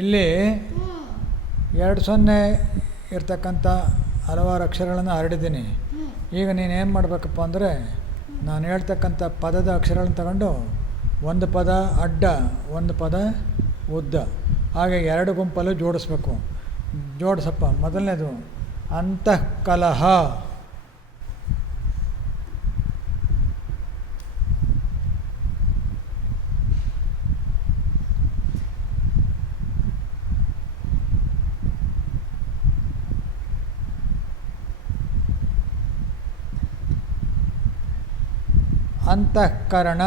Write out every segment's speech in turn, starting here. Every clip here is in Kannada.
ಇಲ್ಲಿ ಎರಡು ಸೊನ್ನೆ ಇರ್ತಕ್ಕಂಥ ಹಲವಾರು ಅಕ್ಷರಗಳನ್ನು ಹರಡಿದ್ದೀನಿ. ಈಗ ನೀನೇನು ಮಾಡಬೇಕಪ್ಪ ಅಂದರೆ ನಾನು ಹೇಳ್ತಕ್ಕಂಥ ಪದದ ಅಕ್ಷರಗಳನ್ನು ತಗೊಂಡು ಒಂದು ಪದ ಅಡ್ಡ, ಒಂದು ಪದ ಉದ್ದ. ಹಾಗೆ ಎರಡು ಗುಂಪಲ್ಲೂ ಜೋಡಿಸ್ಬೇಕು. ಜೋಡಿಸಪ್ಪ. ಮೊದಲನೇದು ಅಂತಃಕಲಹ. ಅಂತಃಕರಣ.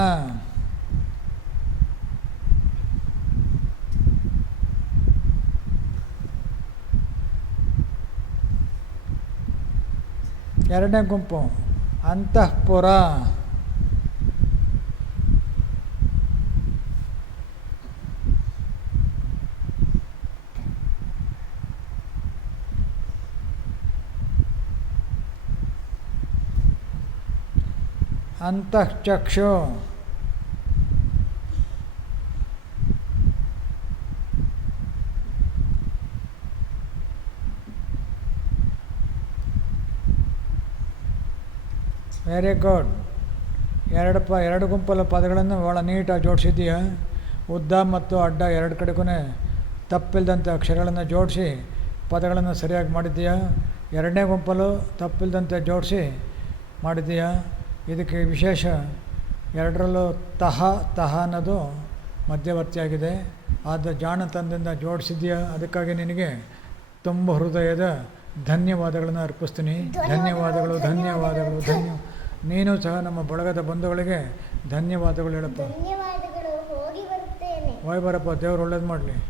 ಎರಡನೇ ಗುಂಪು ಅಂತಃಪುರ. ಅಂತಃಚಕ್ಷು. ವೆರಿ ಗುಡ್ ಎರಡು ಪ, ಎರಡು ಗುಂಪಲ ಪದಗಳನ್ನು ಭಾಳ ನೀಟಾಗಿ ಜೋಡಿಸಿದ್ದೀಯ? ಉದ್ದ ಮತ್ತು ಅಡ್ಡ ಎರಡು ಕಡೆಗೂ ತಪ್ಪಿಲ್ಲದಂಥ ಅಕ್ಷರಗಳನ್ನು ಜೋಡಿಸಿ ಪದಗಳನ್ನು ಸರಿಯಾಗಿ ಮಾಡಿದ್ದೀಯಾ? ಎರಡನೇ ಗುಂಪಲು ತಪ್ಪಿಲ್ಲದಂತೆ ಜೋಡಿಸಿ ಮಾಡಿದ್ದೀಯ? ಇದಕ್ಕೆ ವಿಶೇಷ ಎರಡರಲ್ಲೂ ತಹ ತಹ ಅನ್ನೋದು ಮಧ್ಯವರ್ತಿಯಾಗಿದೆ. ಆದ ಜಾಣತನದಿಂದ ಜೋಡಿಸಿದ್ದೀಯ? ಅದಕ್ಕಾಗಿ ನಿನಗೆ ತುಂಬ ಹೃದಯದ ಧನ್ಯವಾದಗಳನ್ನು ಅರ್ಪಿಸ್ತೀನಿ. ಧನ್ಯವಾದಗಳು ಧನ್ಯವಾದಗಳು ಧನ್ಯ ನೀನು ಸಹ ನಮ್ಮ ಬಳಗದ ಬಂಧುಗಳಿಗೆ ಧನ್ಯವಾದಗಳು ಹೇಳಪ್ಪ. ಹೋಗಿ ಬರಪ್ಪ ದೇವ್ರು ಒಳ್ಳೇದು ಮಾಡಲಿ.